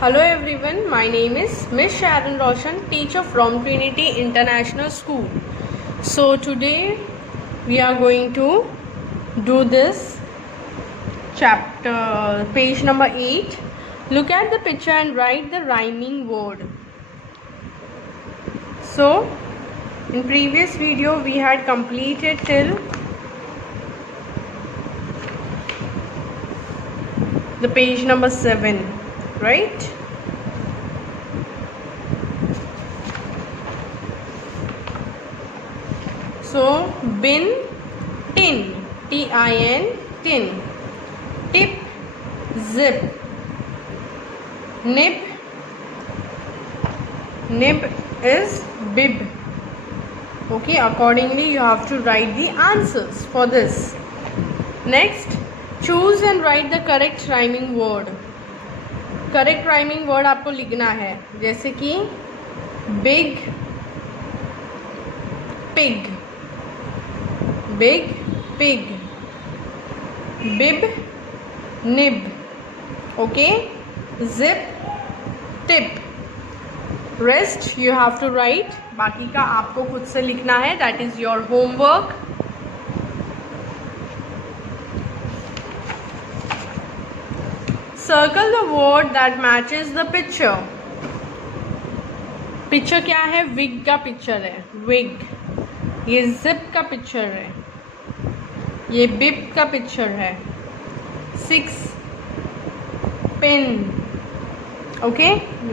Hello everyone, my name is Miss Sharon Roshan, teacher from Trinity International School. So today we are going to do this chapter, page number 8. Look at the picture and write the rhyming word. So in previous video we had completed till the page number 7, right? So bin, tin, tin, tin. Tip, zip. Nib, nib is bib. Okay, accordingly you have to write the answers for this. Next, choose and write the correct rhyming word. Correct rhyming word आपको लिखना है, जैसे कि big pig, big pig, bib nib, okay, zip tip. Rest you have to write, बाकी का आपको खुद से लिखना है, that is your homework. Circle the word that matches the picture. Picture क्या है? विग का पिक्चर है, विग. ये जिप का पिक्चर है, ये बिप का पिक्चर है. 6 pin, okay.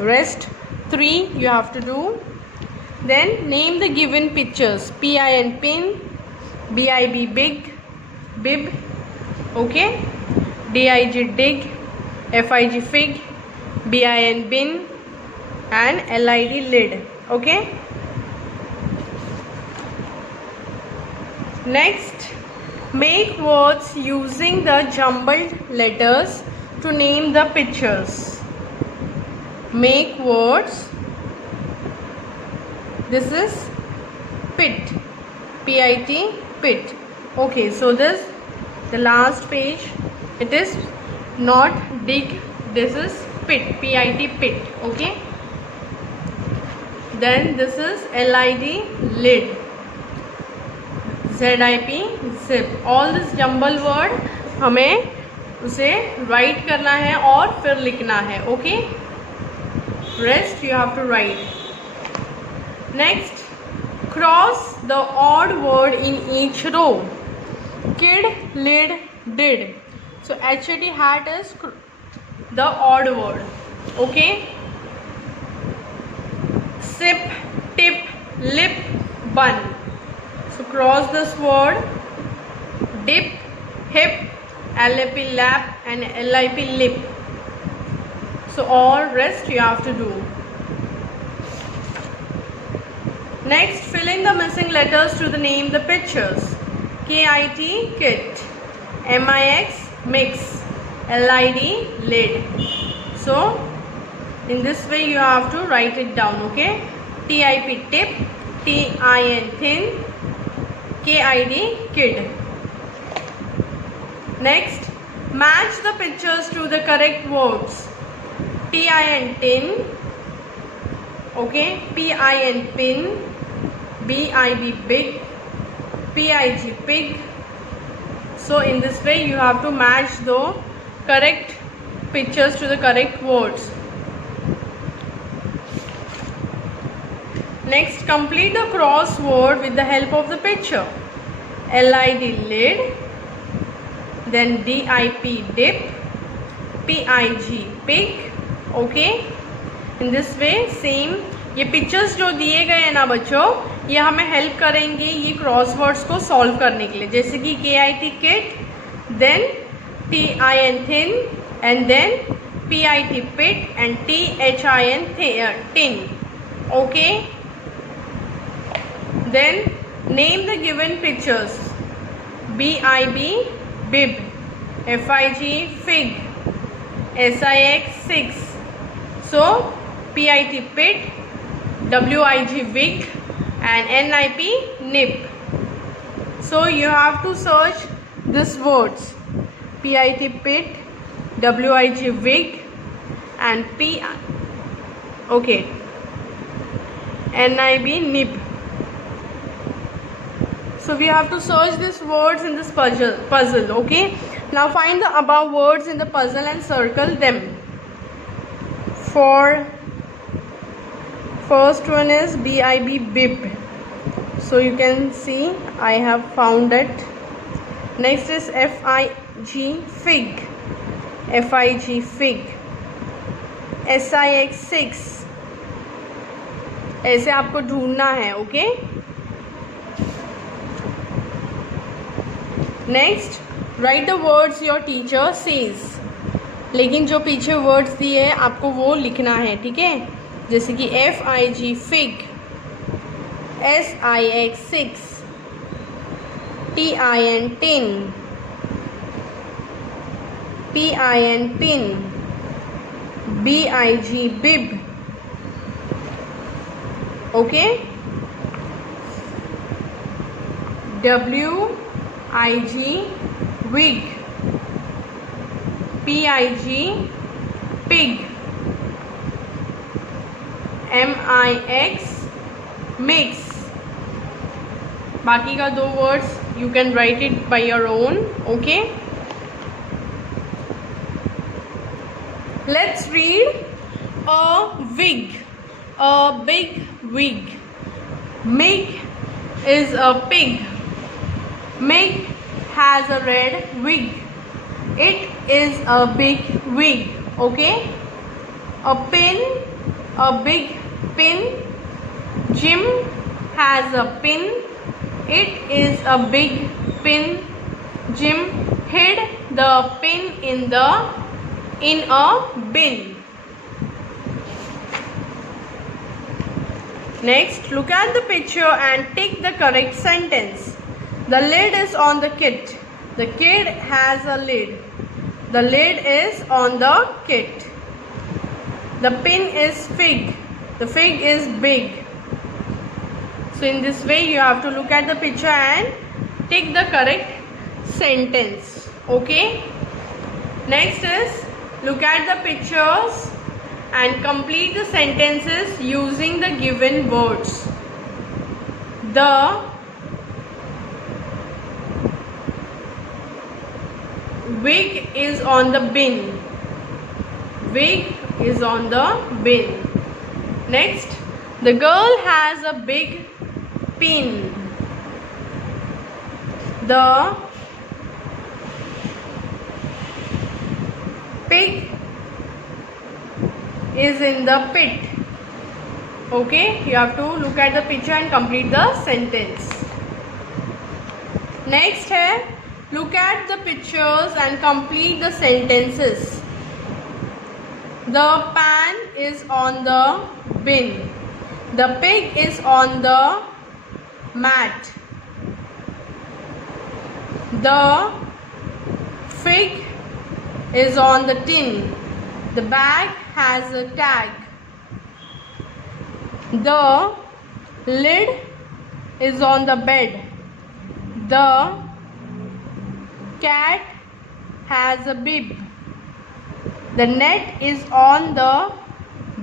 Rest 3 you have to do. Then name the given pictures. PIN pin, BIB big, bib, okay. DIG dig, FIG fig, BIN bin and LID lid, okay. Next, make words using the jumbled letters to name the pictures. Make words. This is pit, PIT, pit. Okay, so this the last page, it is not dig, this is pit, PIT pit, okay. Then this is LID lid, ZIP zip. all this jumble word हमें उसे write करना है और फिर लिखना है, okay. Rest you have to write. Next, cross the odd word in each row. Kid, lid, did. So HAT hat is the odd word, okay. Sip, tip, lip, bun. So cross this word. Dip, hip, LAP lap and LIP lip. So all rest you have to do. Next, fill in the missing letters to the name the pictures. KIT kit, MIX mix, LID lid. So in this way you have to write it down, okay. TIP tip, TIN thin, KID kid. Next, match the pictures to the correct words. TIN tin, okay. PIN pin, BIB big, PIG pig. So in this way you have to match the correct pictures to the correct words. Next, complete the crossword with the help of the picture. LID lid, then DIP dip, PIG pig, okay. In this way same ये pictures जो दिए गए हैं ना बच्चों, ये हमें help करेंगे ये क्रॉसवर्ड्स को सॉल्व करने के लिए, जैसे कि KIT kit, then TIN tin and then PIT pit and THIN tin, okay. Then name the given pictures. BIB bib, FIG fig, SIX 6. So PIT pit, WIG wig and NIP nip. So you have to search these words: PIT pit, WIG wig, and okay, NIB, nib. So we have to search these words in this puzzle. Okay, now find the above words in the puzzle and circle them. For first one is BIB, bib. So you can see I have found it. Next is FIG, fig. FIG, fig. SIX, 6. ऐसे आपको ढूंढना है. Okay, next right the words your teacher says. लेकिन जो पीछे words दिए हैं आपको वो लिखना है. ठीक है, जैसे कि FIG, fig. SIX, 6. TIN, tin. PIN, pin. BIG, bib. Okay, WIG, wig. PIG, pig. MIX, mix. बाकी का 2 words you can write it by your own. Okay, let's read a wig, a big wig. Mig is a pig. Mig has a red wig. It is a big wig. Okay, a pin, a big pin. Jim has a pin. It is a big pin. Jim hid the pin in a bin. Next, look at the picture and tick the correct sentence. The lid is on the kit. The kid has a lid. The lid is on the kit. The pin is fig. The fig is big. So in this way you have to look at the picture and tick the correct sentence. Okay, next is look at the pictures and complete the sentences using the given words. The wig is on the bin. Wig is on the bin. Next, the girl has a big pin. The pig is in the pit. Okay, you have to look at the picture and complete the sentence. Next है, look at the pictures and complete the sentences. The pan is on the bin. The pig is on the mat. The fig is on the tin. The bag has a tag. The lid is on the bed. The cat has a bib. The net is on the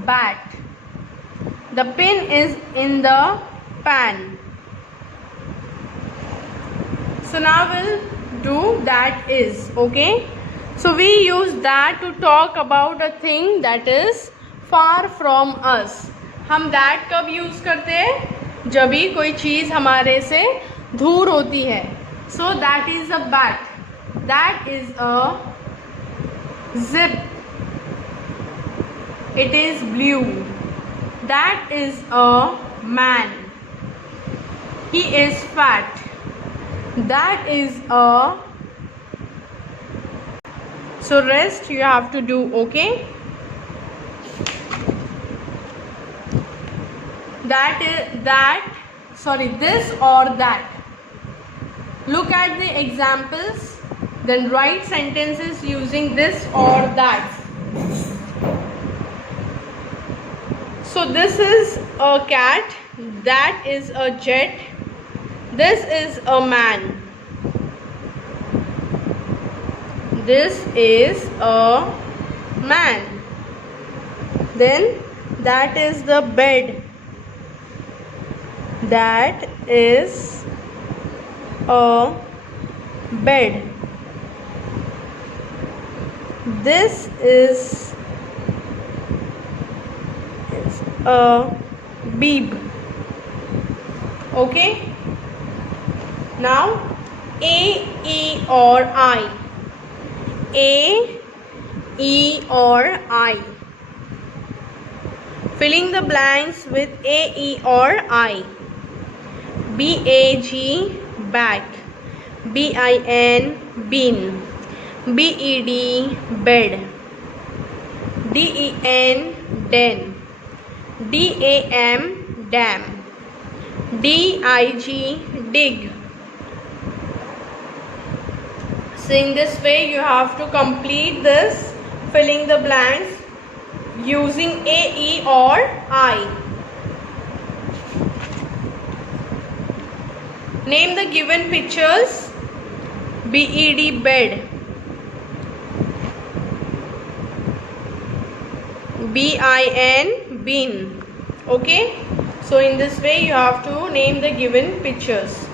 bat. The pin is in the pan. So now we'll do that is. Okay, so we use that to talk about a thing that is far from us. हम that कब use करते हैं? जब भी कोई चीज़ हमारे से दूर होती है. So that is a bat. That is a zip. It is blue. That is a man. He is fat. That is a. So rest you have to do. Okay, that is that. Sorry, this or that. Look at the examples, then write sentences using this or that. So this is a cat, that is a jet, this is a man, this is a man. Then that is the bed. That is a bed. This is a beeb. Okay. Now A, E or I. A, E or I. Filling the blanks with A, E or I. B-A-G, bag. B-I-N, bin. B-E-D, bed. D-E-N, den. D-A-M, dam. D-I-G, dig. So in this way you have to complete this filling the blanks using A, E or I. Name the given pictures. B-E-D, bed. B-I-N, bin. Okay. So in this way you have to name the given pictures.